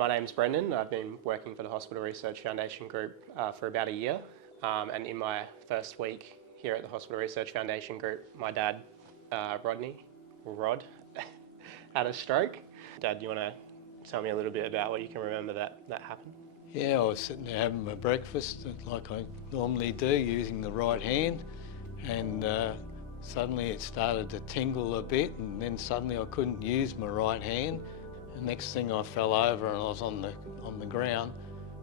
My name's Brendan. I've been working for the Hospital Research Foundation Group for about a year. And in my first week here at the Hospital Research Foundation Group, my dad, Rod, had a stroke. Dad, do you want to tell me a little bit about what you can remember that happened? Yeah, I was sitting there having my breakfast like I normally do, using the right hand, and suddenly it started to tingle a bit, and then suddenly I couldn't use my right hand. The next thing I fell over and I was on the ground,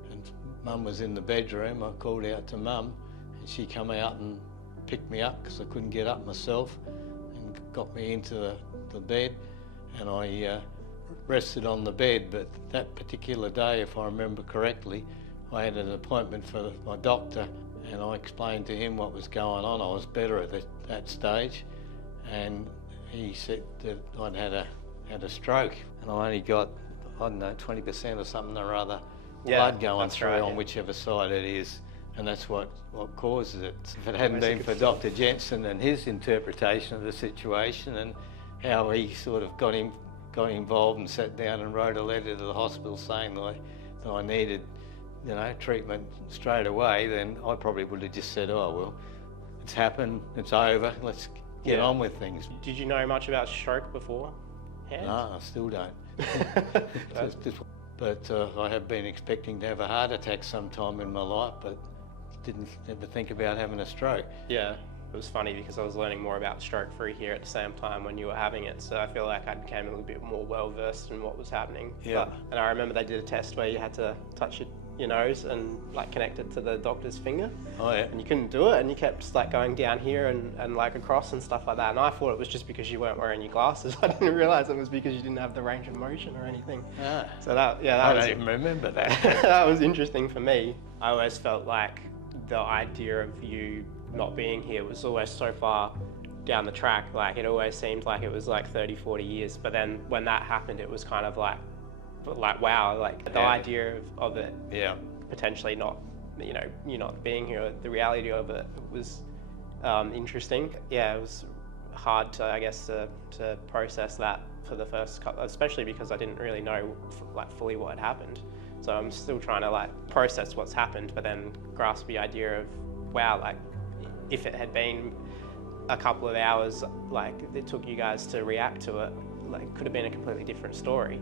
and Mum was in the bedroom. I called out to Mum and she come out and picked me up because I couldn't get up myself, and got me into the bed, and I rested on the bed. But that particular day, if I remember correctly, I had an appointment for my doctor, and I explained to him what was going on. I was better at that stage, and he said that I'd had a stroke, and I only got, I don't know, 20% or something or other blood going through on whichever side it is, and that's what causes it. If it hadn't been for Dr. Jensen and his interpretation of the situation and how he sort of got involved and sat down and wrote a letter to the hospital saying that I needed, treatment straight away, then I probably would have just said, oh well, it's happened, it's over, let's get on with things. Did you know much about stroke before? No, I still don't. But I have been expecting to have a heart attack sometime in my life, but didn't ever think about having a stroke. Yeah, it was funny because I was learning more about stroke-free here at the same time when you were having it, so I feel like I became a little bit more well-versed in what was happening. Yeah. And I remember they did a test where you had to touch your nose and connect it to the doctor's finger. Oh yeah. And you couldn't do it, and you kept going down here and across and stuff like that. And I thought it was just because you weren't wearing your glasses. I didn't realise it was because you didn't have the range of motion or anything. Ah. So I don't even remember that. That was interesting for me. I always felt like the idea of you not being here was always so far down the track. Like, it always seemed like it was 30, 40 years. But then when that happened, it was kind of like wow, the idea of it potentially not, you not being here, the reality of it was interesting. Yeah, it was hard to, I guess, to process that for the first couple, especially because I didn't really know fully what had happened. So I'm still trying to process what's happened, but then grasp the idea of, wow, if it had been a couple of hours, it took you guys to react to it, it could have been a completely different story.